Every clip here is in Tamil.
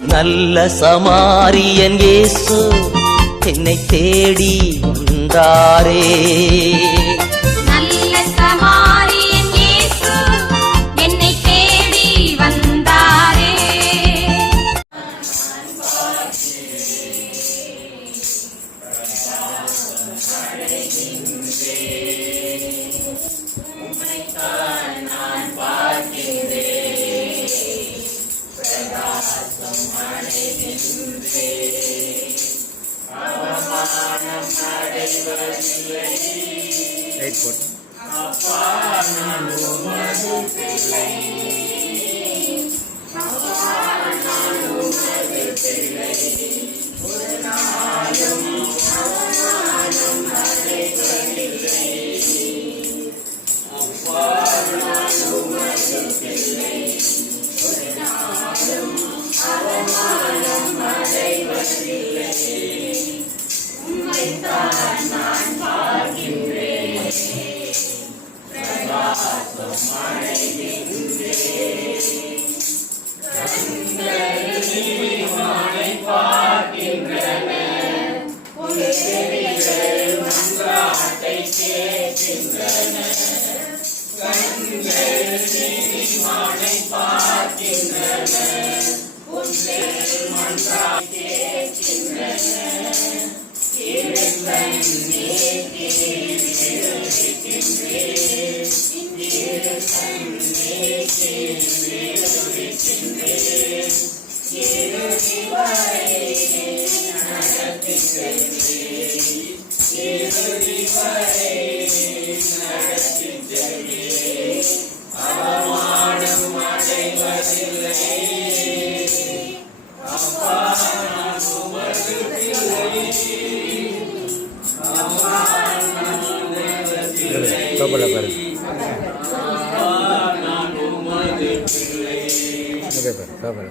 நல்ல சமாரியன் இயேசு என்னை தேடி வந்தாரே. நல்ல சமாரியன் இயேசு என்னை தேடி வந்தாரே. ரைட் போட்டு கபல பாரு கபல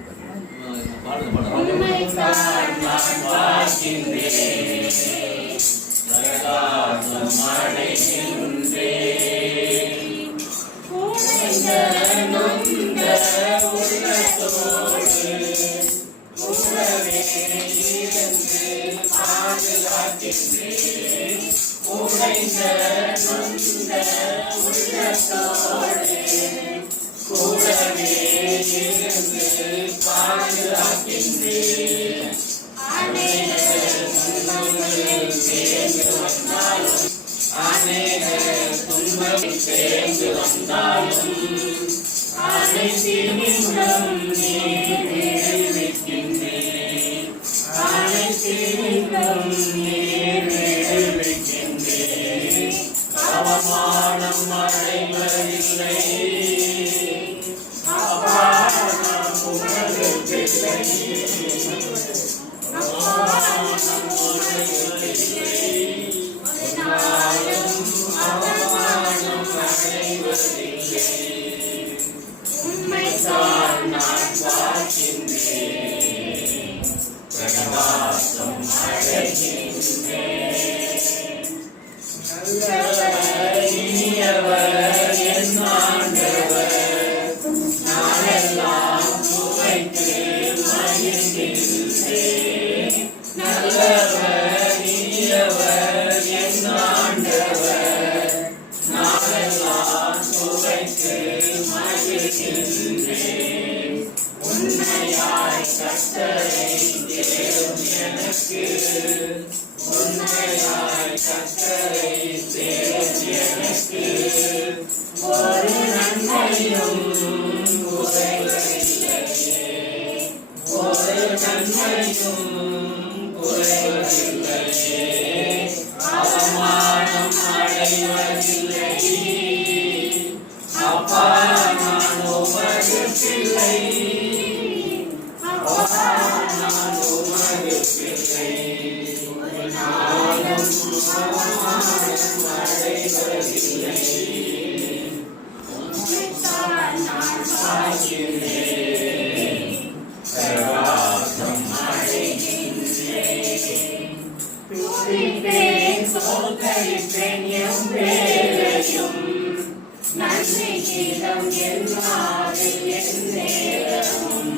நன்றி கீதம் என்னாது என் நேரமும்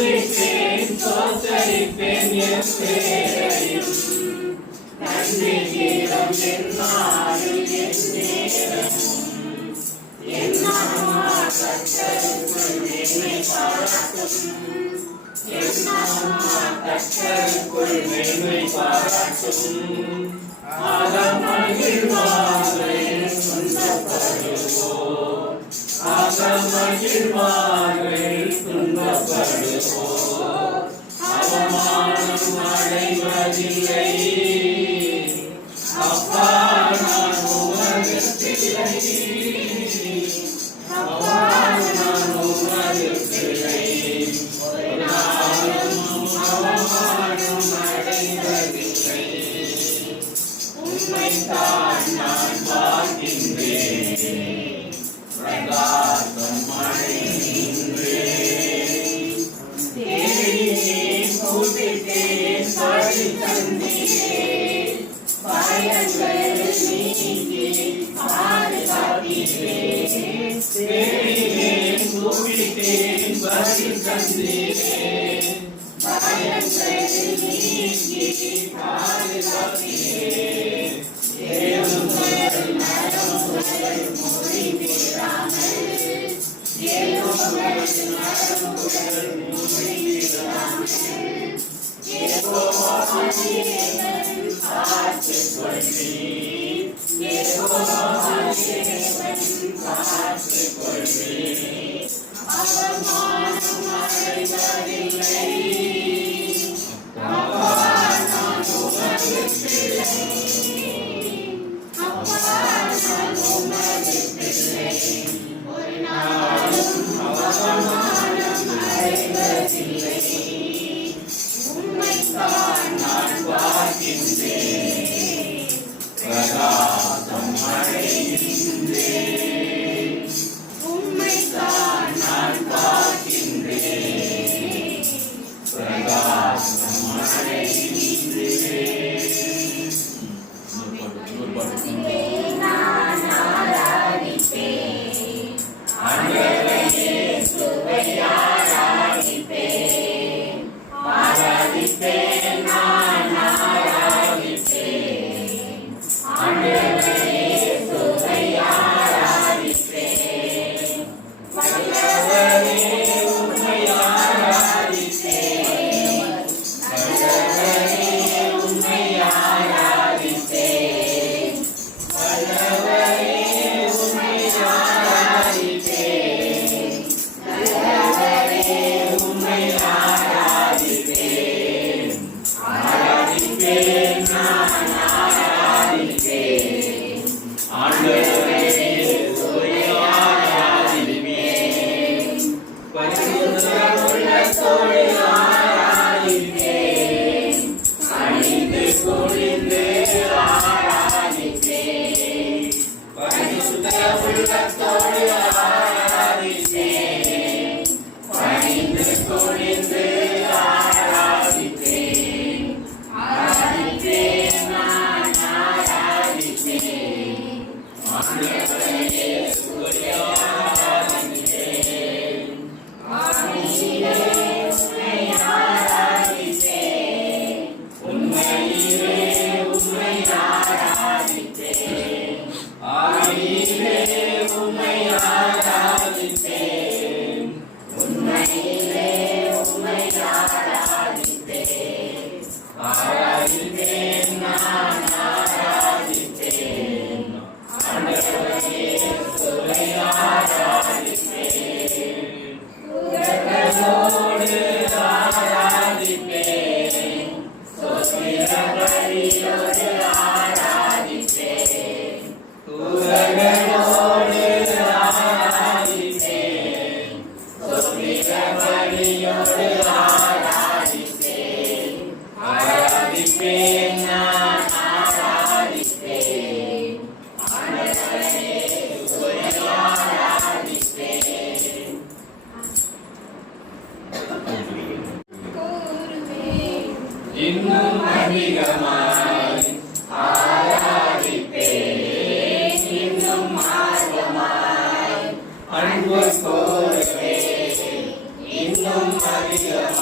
துதிப்பேன் தோத்தரிப்பேன் என் பேரையும் நன்றி கீதம் என்னாலும் என் நேரமும் என் ஆன்மா கர்த்தருக்குள் மேன்மை பாராட்டும் என் ஆன்மா கர்த்தருக்குள் மேன்மை பாராட்டும் மகிழ்வாக துன்பப்படுவோம் மகிழ்வாக துன்பப்படுவோம் அவமானம் அடைவதில்லை அப்பா நான் உமது பிள்ளை அப்பா நான் உமது பிள்ளை ஒரு நாளும் அவமானம் அடைவதில்லை உம்மைத்தான் நான் பார்க்கின்றேன் பிரகாசம் அடைகின்றேன் தேடினேன் கூட்டிட்டேன் பழி தந்தீரேன் பயங்கள் நீங்கி பாதுகாக்கிறேன் தேடினேன் கூட்டிட்டேன் பழி தந்தீரேன் பயங்கள் நீங்கி பாதுகாக்கிறேன் ஏழுங்கள் நரம்புகள் முறிவிடாமல் ஏழுங்கள் நரம்புகள் முறிவிடாமல் யெகோவா தேவன் காத்துக் கொள்வீர் யெகோவா தேவன் காத்துக் கொள்வீர் அவமானம் அடைவதில்லை அப்பா நான் உமது பிள்ளை அப்பா நான் உமது பிள்ளை ஒரு நாளும் அவமானம் அடைவதில்லை உம்மைத்தான் நான் பார்க்கின்றேன் பிரகாசம் அடைகின்றேன் உம்மைத்தான் நான் பார்க்கின்றேன் பிரகாசம் அடைகின்றேன் நான் ஆராதிப்பேன் ஆண்டவரே இயேசுவை ஆராதிப்பேன் ஆராதிப்பேன் நான் ஆராதிப்பேன் ஆண்டவரே இயேசுவை ஆராதிப்பேன் வல்லவரே உம்மை ஆராதிப்பேன் வல்லவரே உம்மை ஆராதிப்பேன் வல்லவரே உம்மை ஆராதிப்பேன் வல்லவரே உம்மை ஆராதிப்பேன் ஆராதிப்பேன் நான் ஆராதிப்பேன் ஆண்டவரே இயேசுவை ஆராதிப்பேன் பரிசுத்த உள்ளத்தோடு ஆராதிப்பேன் அணிந்து குனிந்து ஆராதிப்பேன் பரிசுத்த உள்ளத்தோடு ஆராதிப்பேன் பணிந்து குனிந்து ஆராதிப்பேன் ஆராதிப்பேன் நான் ஆராதிப்பேன் ஆண்டவரே இயேசுவை ஆராதிப்பேன் ஆவியிலே உம்மை ஆராதிப்பேன் உண்மையிலே உம்மை ஆராதிப்பேன் ஆவியிலே உம்மை ஆராதிப்பேன் உண்மையிலே உம்மை ஆராதிப்பேன் ஆராதிப்பேன் நான் ஆராதிப்பேன் ஆண்டவரே இயேசுவை ஆராதிப்பேன் உலகளோடு ஆராதிப்பேன் சோத்திர பலியோடு ஆராதிப்பேன் உலகளோடு ஆராதிப்பேன் சோத்திர பலியோடு ஆராதிப்பேன் ஆராதிப்பேன் நான் ஆராதிப்பேன் ஆண்டவரே இயேசுவை ஆராதிப்பேன் இன்னும் அதிகமாய் ஆராதிப்பேன் இன்னும் ஆர்வமாய் அன்பு கோருவேன் இன்னும் அதிகமாய்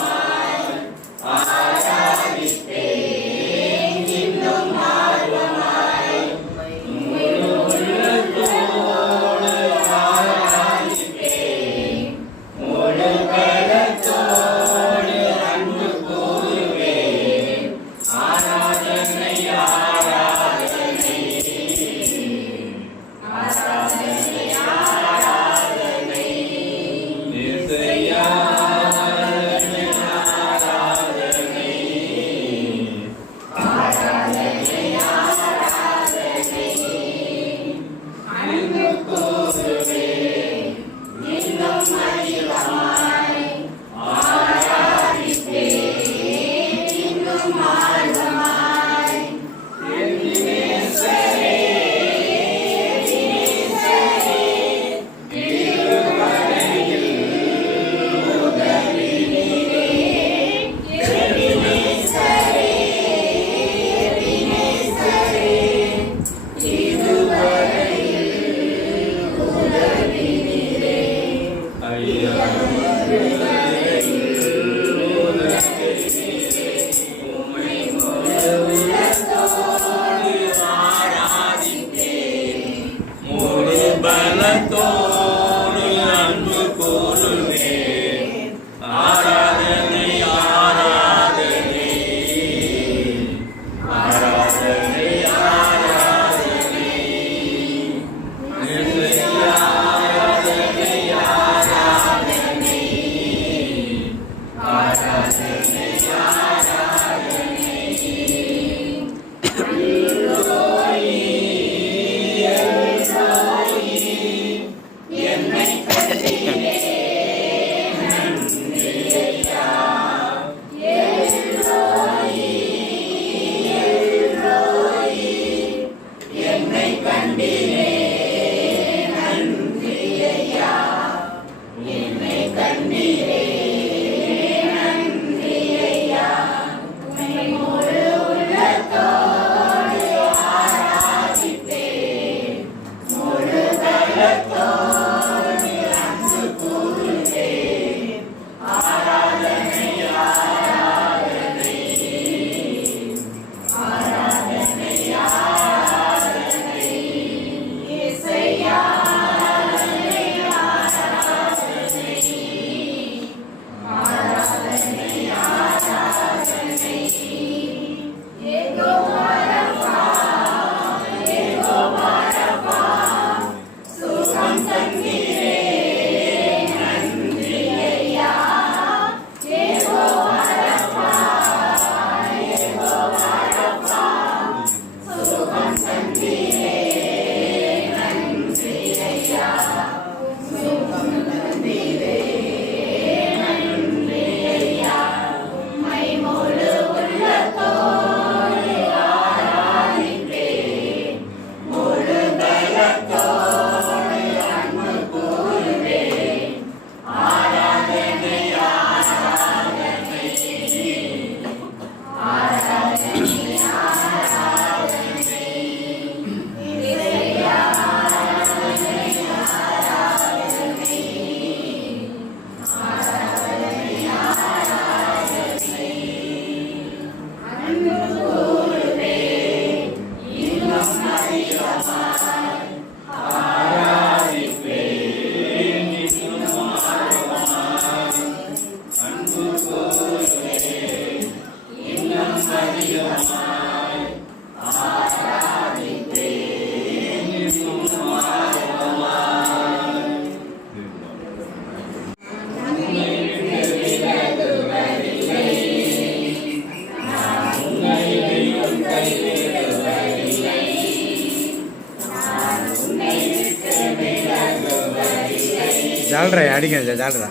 ஜால்றேன் அடிக்க ஜால்றா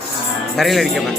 தரையில் அடிக்காம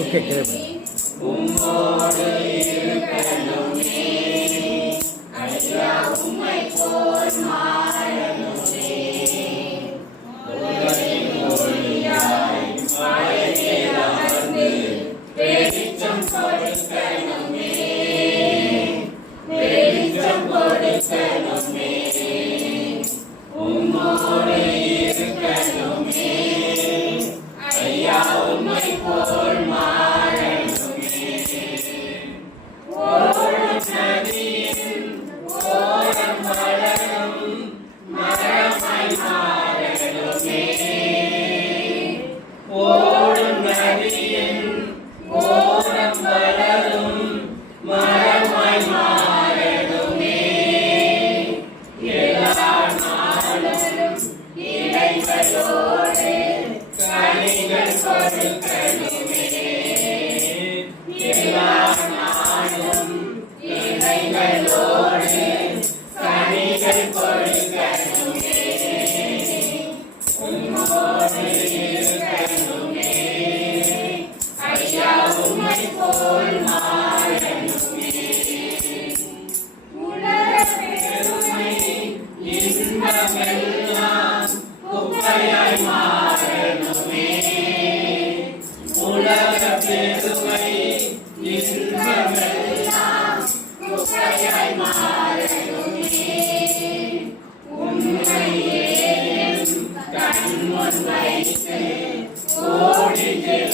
ஓகே மலரும்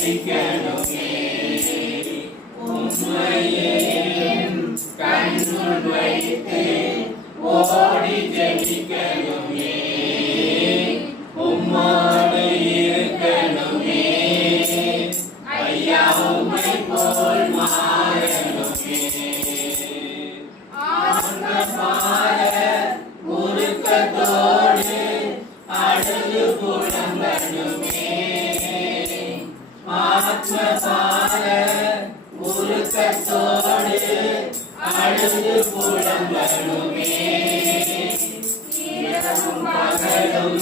ஜெபிக்கணுமே உம்மையே கண்முன் வைத்து ஓடி ஜெபிக்கணுமே உம்மோடு இருக்கணுமே ஐயா உம்மை போல் மாறணுமே ஆத்மபார உருக்கத்தோடு அழுது புலம்பணுமே ஆத்மபார உருக்கத்தோடு அழுது புலம்பணுமே இரவும் பகலும்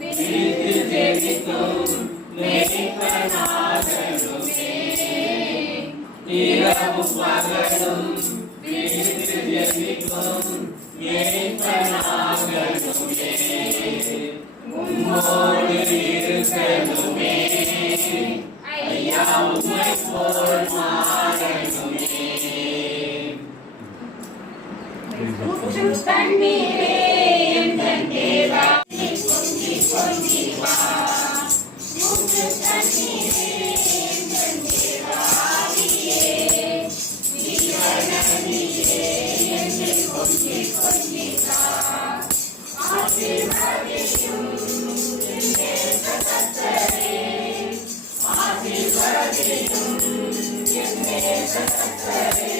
விழித்து ஜெபிக்கும் மேய்ப்பனாகணுமே இரவும் பகலும் விழித்து ஜெபிக்கும் மேய்ப்பனாகணுமே உம்மோடு இருக்கணுமே ஐயா உம்மை போல் மாறணுமே தண்ணீரே எந்தன் தேவா பொங்கி பொங்கி வா தண்ணீரே எந்தன் தேவாவியே ஜீவநதியே என்னை பொங்கி பொங்கி வா ஆசீர்வதியும் கர்த்தரே ஆசீர்வதியும் என்னை கர்த்தரே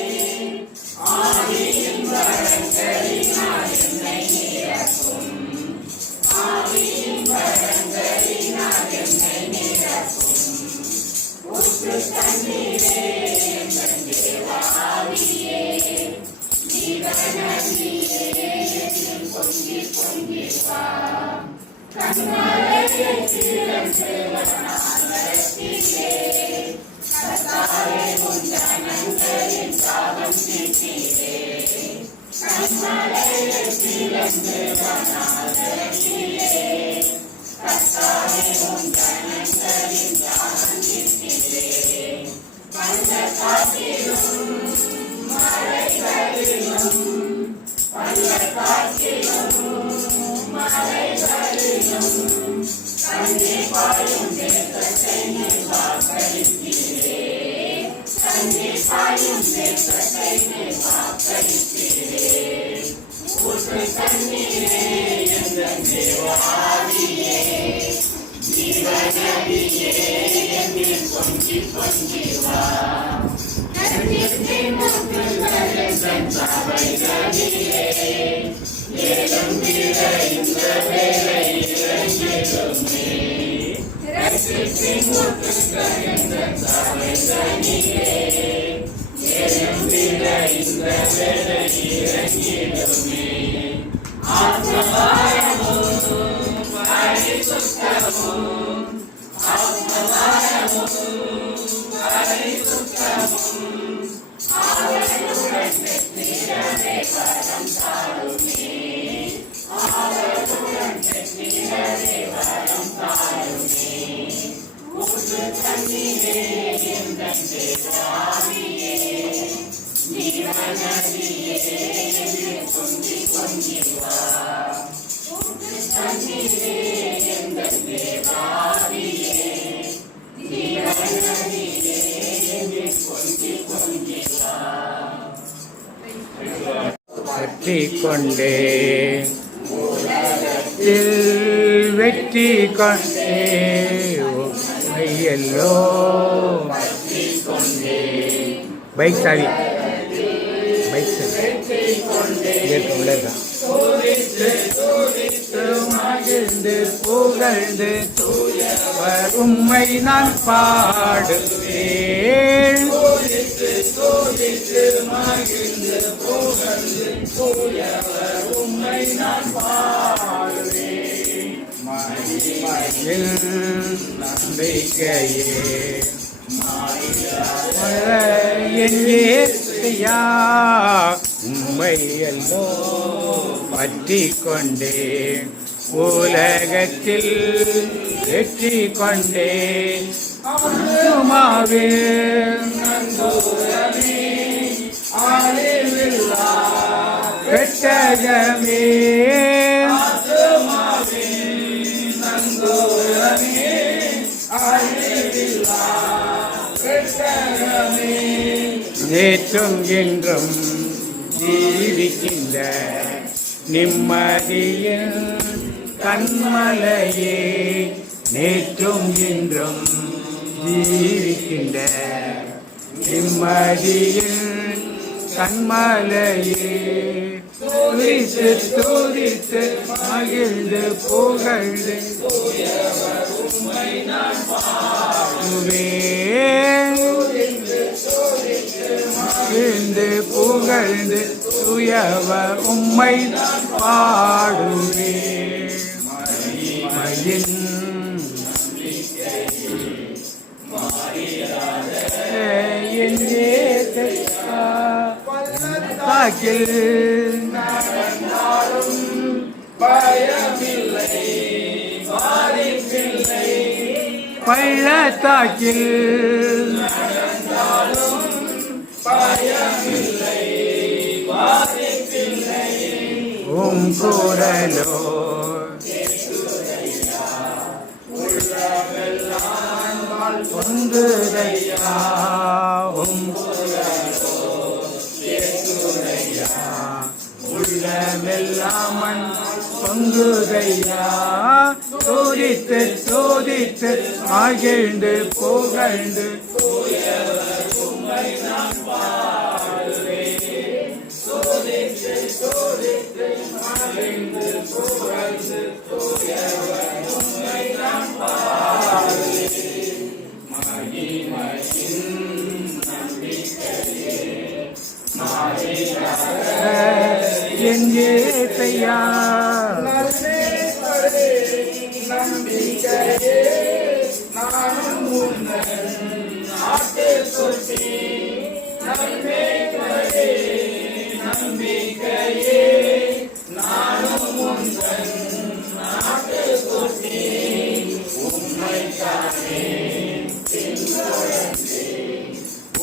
ஆவியின் வரங்களினால் என்னை நிரப்பும் ஆவியின் வரங்களினால் என்னை நிரப்பும் ஊற்று தண்ணீரே எங்கள் தேவாவியே ஜீவநதியே என்னில் பொங்கி பொங்கி வா கண்மலையை திறந்து வனாந்தரத்திலே கர்த்தாவே உன் ஜனங்களின் தாகம் தீர்த்தீரே கண்மலையை திறந்து வனாந்தரத்திலே கர்த்தாவே உன் ஜனங்களின் தாகம் தீர்த்தீரே பள்ளத்தாக்கிலும் மலைகளிலும் பள்ளத்தாக்கிலும் மலைகளிலும் கண்ணீர் பாயும் தேசத்தை நீர் வாக்களித்தீரே கண்ணீர் பாயும் தேசத்தை நீர் வாக்களித்தீரே ஊற்று தண்ணீரே எந்தன் தேவாவியே ஜீவநதியே என்னில் பொங்கி பொங்கி வா கண்ணீர் முத்துகள் எந்தன் சபைகளிலே எழும்பிட இந்த வேளை இறங்கிடுமே ரட்சிப்பின் முத்துகள் எந்தன் சபைகளிலே எழும்பிட இந்த வேளை இறங்கிடுமே ஆத்மபாரமும் பரிசுத்தமும் ஆத்மபாரமும் பரிசுத்தமும் அவருடன் பெற்றிடவே வரம் தாருமே அவருடன் பெற்றிடவே வரம் தாருமே ஊற்று தண்ணீரே எந்தன் தேவாவியே ஜீவநதியே என்னில் பொங்கி பொங்கி வா ஊற்று தண்ணீரே எந்தன் தேவாவியே ஜீவநதியே என்னில் பொங்கி பொங்கி வா வெற்றி கொண்டே வெற்றி கொண்டே ஐயல்லோ பைக் சாவி பைக் சாவி மகிழ்ந்து புகழ்ந்து தூயவர் உம்மை நான் பாடுவேன் மகிழ்ந்து புகழ்ந்து தூயவர் உம்மை நான் பாடுவேன் நம்பிக்கையே என் இயேசுயா உம்மை எல்லோ பற்றி கொண்டேன் உலகத்தில் வெற்றி கொண்டேன் பெட்டகமே நங்கோரமே அழிவில்லா நேற்றும் என்றும் ஜீவிக்கின்ற நிம்மதியில் கண்மலையே, நேற்றும் என்றும் ஜீவிக்கின்ற நிம்மதியில் கண்மலையே, துதித்து துதித்து மகிழ்ந்து புகழ்ந்து மகிழ்ந்து புகழ்ந்து துயவர் உம்மை பாடுவேன். மகிழ்ந்து என் இயேசுவா, பள்ளத்தாக்கில் நடந்தாலும் பயமில்லை, பாதிப்பில்லை. பள்ளத்தாக்கில் நடந்தாலும் பயமில்லை, பாதிப்பில்லை. உம் குரலோ பொங்குதையா, உள்ளமெல்லாமன் பொங்குதையா, சோதித்து சோதித்து மகிழ்ந்து புகழ்ந்து சோதித்து சோதித்து மகிழ்ந்து புகழ்ந்து என் இயேசையா, நம்பிக்கையே நானும் உந்தன் ஆட்டுக்குட்டி, நம்பிக்கையே நம்பிக்கையே நானும் உந்தன் ஆட்டுக்குட்டி, உம்மைத்தானே பின்தொடர்ந்து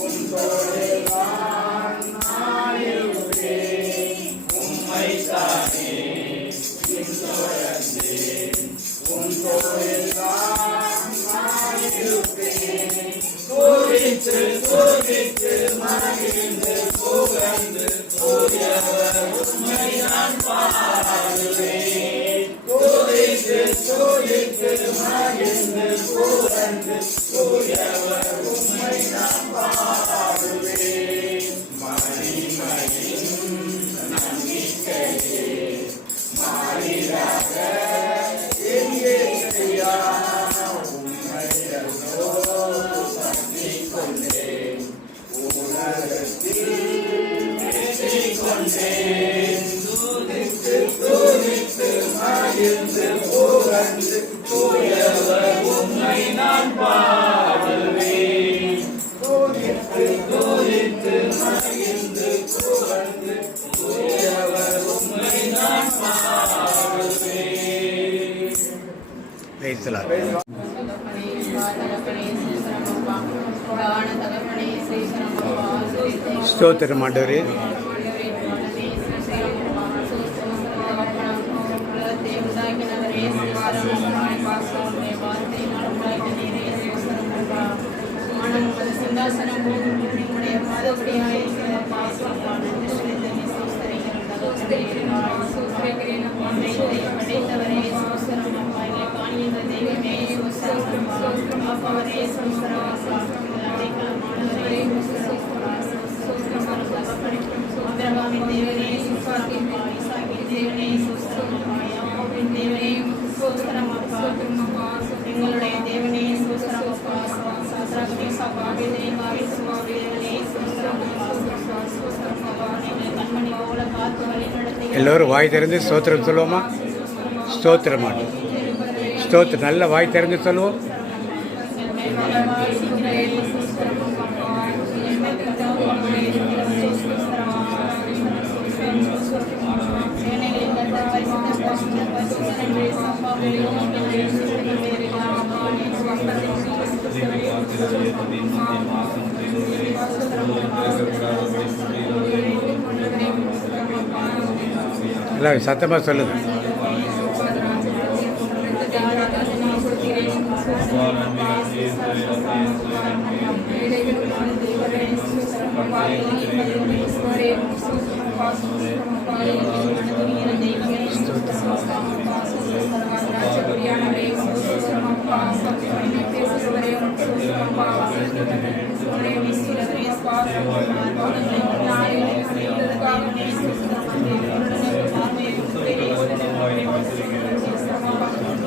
உம் தோளில் நான் இருப்பேன். உம்மைத்தானே பின்தொடர்ந்து உம் தோளில் நான் இருப்பேன். துதித்து துதித்து மகிழ்ந்து புகழ்ந்து தூயவர் உம்மை நான் பாடுவேன். துதித்து துதித்து மகிழ்ந்து புகழ்ந்து தூயவர் உம்மை நான் பாடுவேன். மகிமையின் நம்பிக்கையே மாறிடாத என் இயேசுவா, உம்மையல்லோ பற்றிக் கொண்டேன், உலகத்தில் வெற்றிக் கொண்டேன். துதித்து துதித்து மகிழ்ந்து புகழ்ந்து தூயவர் உம்மை நான் பாடுவேன். துதித்து துதித்து மகிழ்ந்து புகழ்ந்து தூயவர் உம்மை நான் பாடுவேன். ஸ்தோத்திரம் ஆண்டவரே. எல்லோரும் வாய் திறந்து ஸ்தோத்திரம் சொல்லுவோமா? ஸ்தோத்திரம் ஸ்தோத்திரம் நல்ல வாய் திறந்து சொல்லுவோம். எல்லாம் சத்தமாக சொல்லுங்கள்.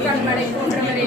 கண்மலை போன்றவரே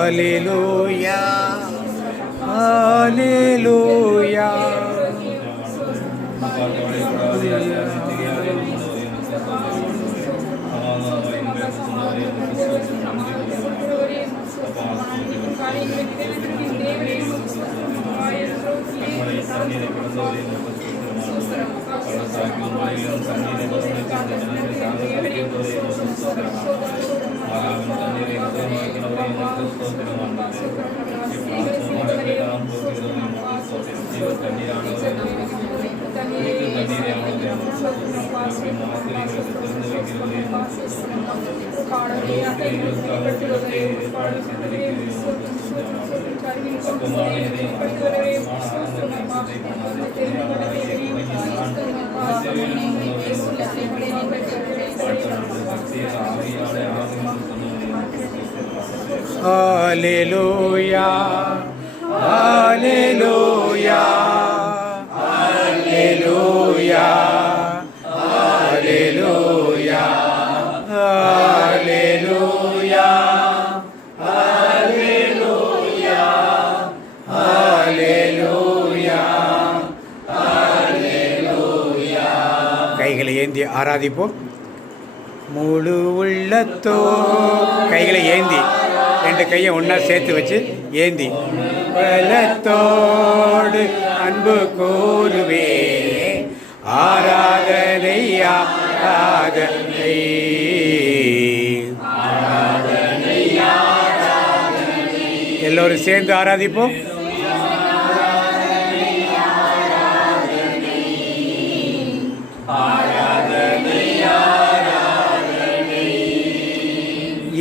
Hallelujah, Hallelujah. Hallelujah, Hallelujah, Hallelujah, Hallelujah, Hallelujah, Hallelujah, Hallelujah, Hallelujah. கைகளை ஏந்தி ஆராதிப்போம். முழு உள்ளத்தோ கைகளை ஏந்தி ரெண்டு கையை ஒன்றா சேர்த்து வச்சு ஏந்தி பலத்தோடு அன்பு கூறுவே ஆராதனை ஆராதனை எல்லோரும் சேர்ந்து ஆராதிப்போம்.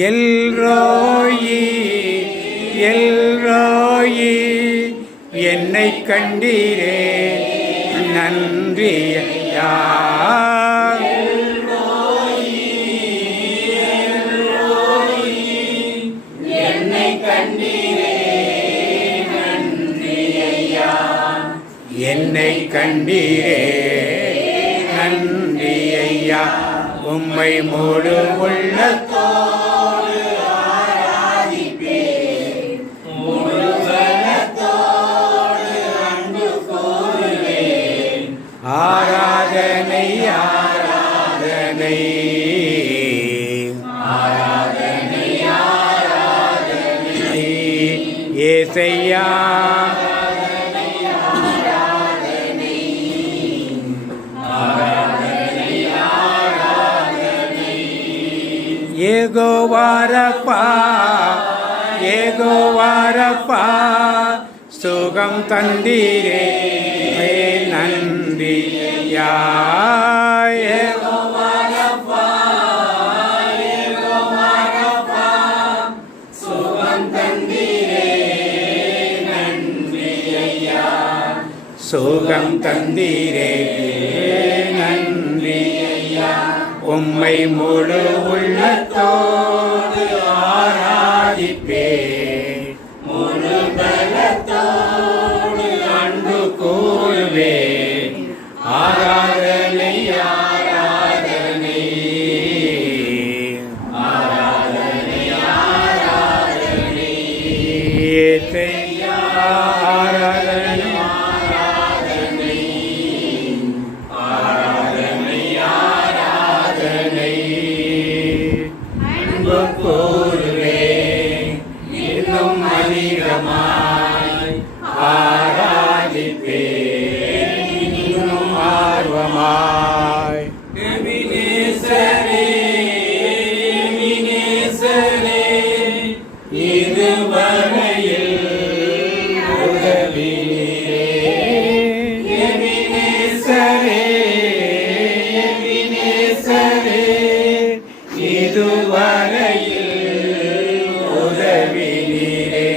எல்ரோயி எல்ரோயி என்னை கண்டீரே நன்றி ஐயா. என்னை கண்டீரே நன்றி ஐயா. என்னை கண்டீரே நன்றி ஐயா. உம்மை முழு உள்ளத்தோடு ஆராதிப்பேன். முழு பலத்தோடு அன்பு கூறுவேன். ஆராதனை ஆராதனை ஆராதனை ஆராதனை ஏசையா ஏகோவாரப்பா ஏகோவாரப்பா சுகம் தந்தீரே நன்றி ஐயா யெகோவா ரப்பா யெகோவா ரப்பா சுகம் தந்தீரே நன்றி ஐயா சுகம் தந்தீரே நன்றி ஐயா உம்மை முழு உள்ளத்தோடு ஆராதிப்பேன் முழு பலத்தோடு அன்பு கூறுவேன் ஆராதனை ஆராதனை ஆராதனை ஆராதனை ஏசையா ஆராதனை ஆராதனை ஆராதனை ஆராதனை அன்பு கூறுவேன் இன்னும் அதிகமாய் ஆராதிப்பேன் இன்னும் ஆர்வமாய் எபினேசரே எபினேசரே இதுவரையில் உதவினீரே எபினேசரே எபினேசரே இதுவரையில் உதவினீரே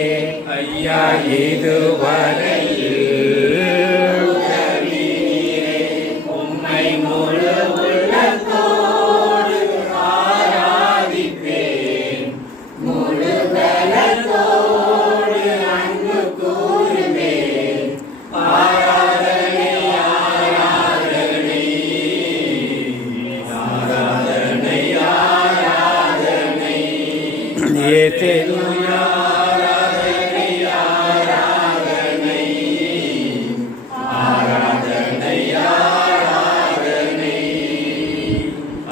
ஐயா இதுவரையில் உதவினீரே உம்மை முழு உள்ளத்தோடு ஆராதிப்பேன் முழு பலத்தோடு அன்பு கூறுவேன் ஆராதனை ஆராதனை ஆராதனை ஆராதனை ஏதேலூயா ஆராதனை ஆராதனை ஆராதனை ஆராதனை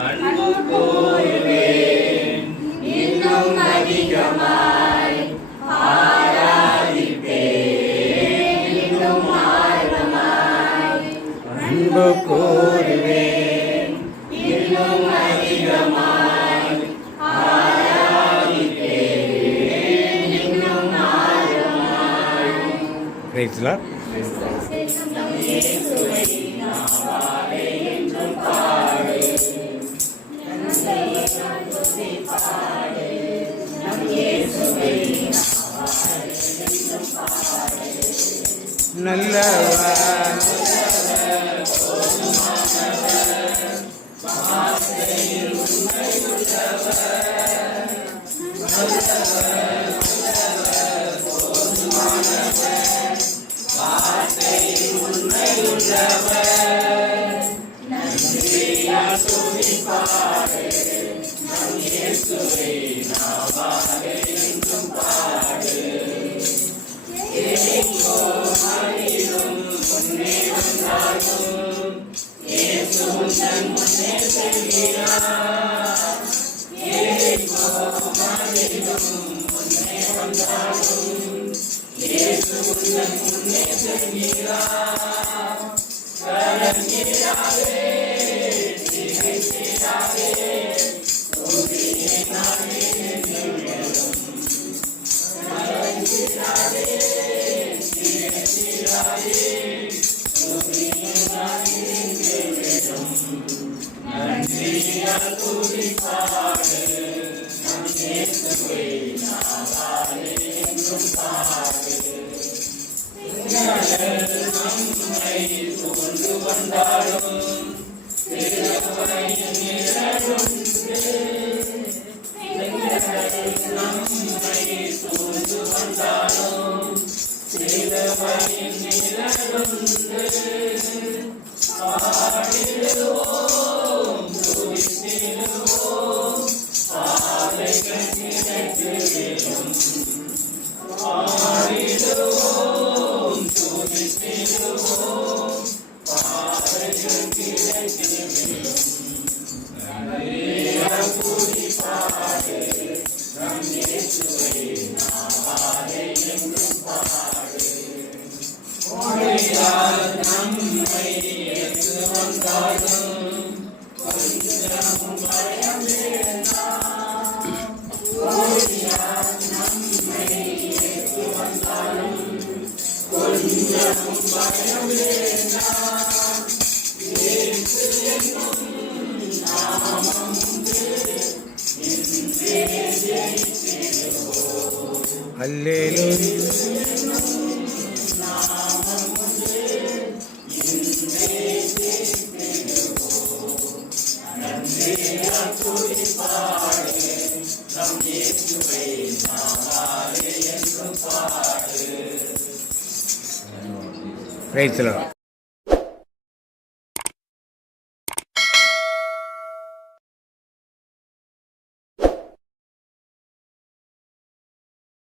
அன்பு கூறுவேன் இன்னும் அதிகமாய் ஆராதிப்பேன் இன்னும் ஆர்வமாய் அன்பு கூறுவேன் இன்னும் அதிகமாய் ஆராதிப்பேன் இன்னும் ஆர்வமாய். Praise the Lord. நல்லவர் அல்லேலூயா. Praise the Lord.